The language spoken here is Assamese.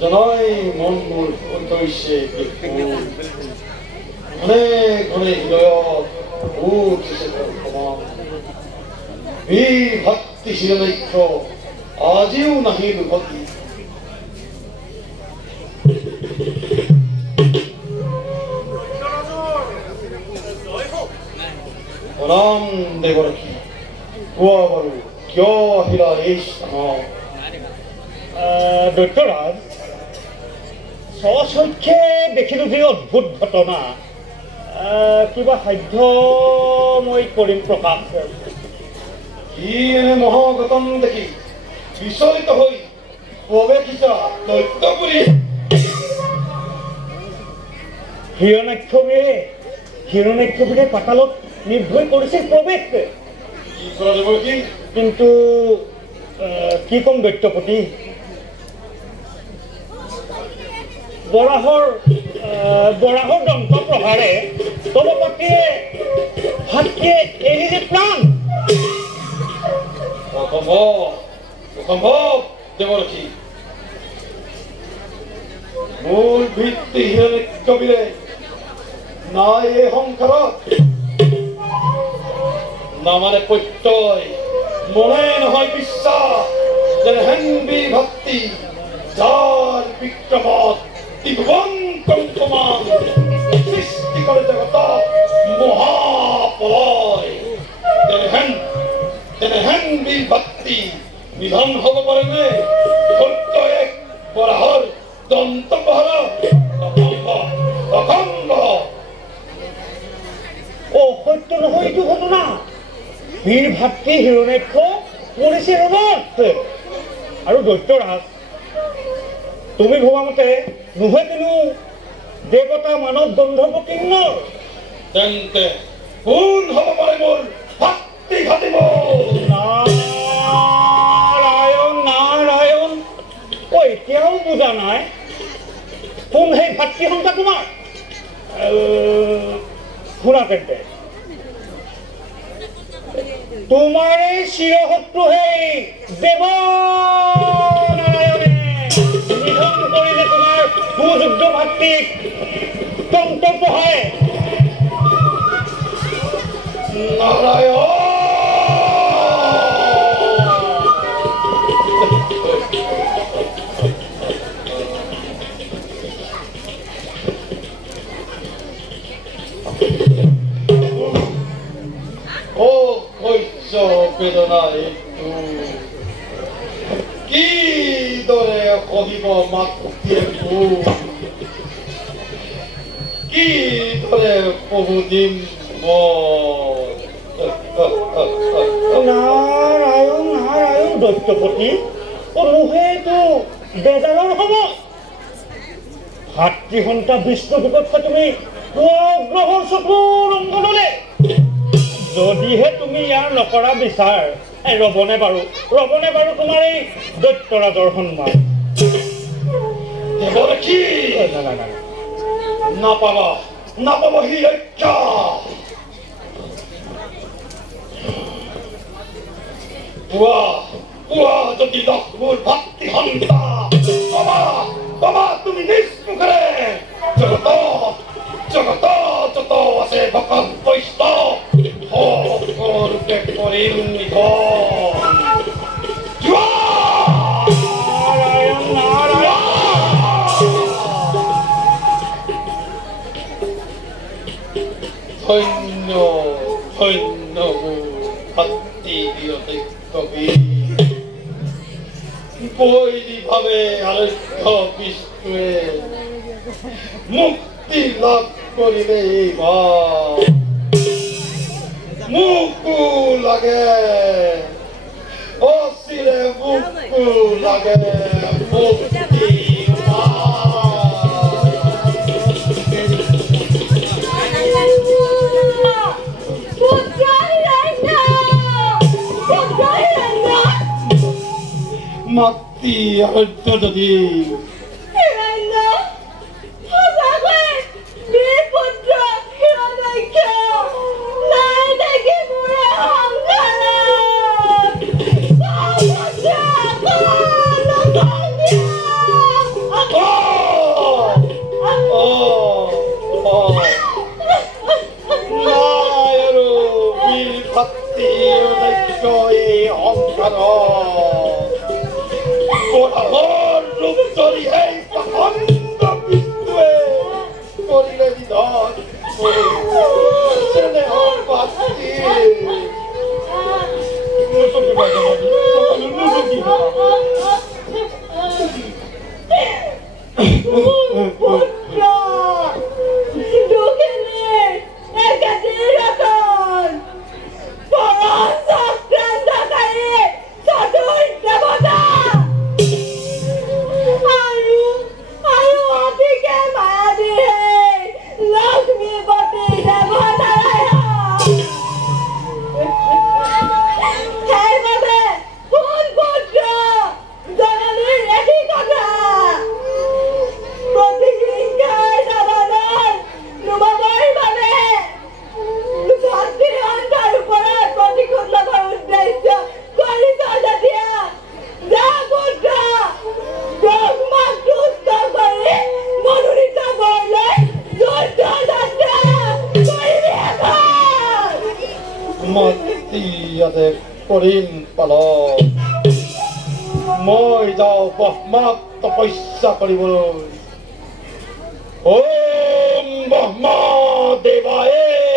জনই মন মোৰ উদ্দেশ্যে ঘনে ঘনে হৃদয়ত উঠিছে সমান বীৰ ভক্তি শিৰলৈক্ষ আজিও নাহিল উভতি প্ৰণাম দেৱৰক্ষী কোৱা বাৰু কিয় আহিলা এই স্থানত দৈত্যৰাজ স্বচক্ষে দেখিলোঁ যে অদ্ভুত ঘটনা কিবা সাধ্য মই কৰিম প্ৰকাশ কি এনে মহাঘটন দেখি বিচলিত হৈ প্ৰৱেশিছা দৈত্যপুৰী হিৰণ্যাক্ষবোৰে পাতালত নিৰ্ভয় কৰিছিল প্ৰৱেশ কি কৰা দেৱৰক্ষী কিন্তু কি ক'ম দৈত্যপতি বৰাহৰ দন্ত প্ৰহাৰে তলপাতিয়ে হাতীয়ে এৰিলে প্ৰাণ অসম্ভৱ দেৱৰক্ষী মূল ভিত্তি হিৰণ্যাক্ষবোৰে নাই এই সংসাৰত নামানে প্ৰত্যয় মনে নহয় বিশ্বাস যেনেহেন বীৰ ভক্তি যাৰ বিক্ৰমত ত্ৰিভুৱন কম্পমান সৃষ্টি কৰে জগতত মহাপ্ৰলয় তেনেহেন বীৰ ভক্তি নিধন হ'ব পাৰেনে সত্য এক বৰাহৰ দন্ত প্ৰহাৰ অসম্ভৱ অসত্য নহয় এইটো ঘটনা বীৰ ভাতৃ হিৰণ্যাক্ষ পৰিছে ৰণত আৰু দৈত্যৰাজ তুমি ভবা মতে নহয় কিনো দেৱতা মানৱ গন্ধৰ্ব কিন্নৰ তেন্তে কোন হ'ব পাৰে মোৰ ভাতৃ ঘাটিব নাৰায়ণ এতিয়াও বুজা নাই কোন সেই ভাতৃ সংখ্যা তোমাৰ শুনা তেন্তে তোমাৰ এই চিৰশত্ৰু সেই দেৱ নাৰায়ণে নিধন কৰিলে তোমাৰ সুযোগ্য ভাতৃক দন্ত প্ৰহাৰে নাৰায়ণ বেদনা এইটো কিদৰে কহিব মাতৃয়ে কিদৰে প্ৰভু দিম নাৰায়ণ দৈত্যপতি অনুহেতো বেজাৰৰ হ'ব ভাতৃ সন্তা বিষ্ণু বিপক্ষে তুমি গ্ৰহৰ চকুৰ অংগনলে যদিহে তুমি ইয়াৰ নকৰা বিচাৰ ৰবনে বাৰু তোমাৰ এই দৈত্যৰাজৰ সন্মান নাপাব সি ৰক্ষা পুৱা যদি মোৰ ভাতৃ সন্তা বাবা তুমি নিজ মুখেৰে জগত যত আছে ভকত বৈষ্ণৱ সকলোকে কৰিম ধন্য ধন্য ভাতৃ বিৰতী বৈৰী ভাৱে আৰোগ্য বিষ্ণুৱে মুক্তি লাভ কৰিলে মোকো লাগে অচিৰে মোকো লাগে মুক্তি মাতৃ আৰোগ্য যদি সঁচাকৈ বীৰ পুত্ৰ হিৰণ্যাক্ষ নাই এই সংসাৰ বৰাহৰ ৰূপ ধৰি সেই পাখণ্ড বিষ্ণুৱে কৰিলে নিধন চেনেহৰ পাত্ৰী ইয়াতে কৰিম পালন মই যাওঁ ব্ৰহ্মাক তপস্যা কৰিবলৈ ওম ব্ৰহ্মা দেৱায়ে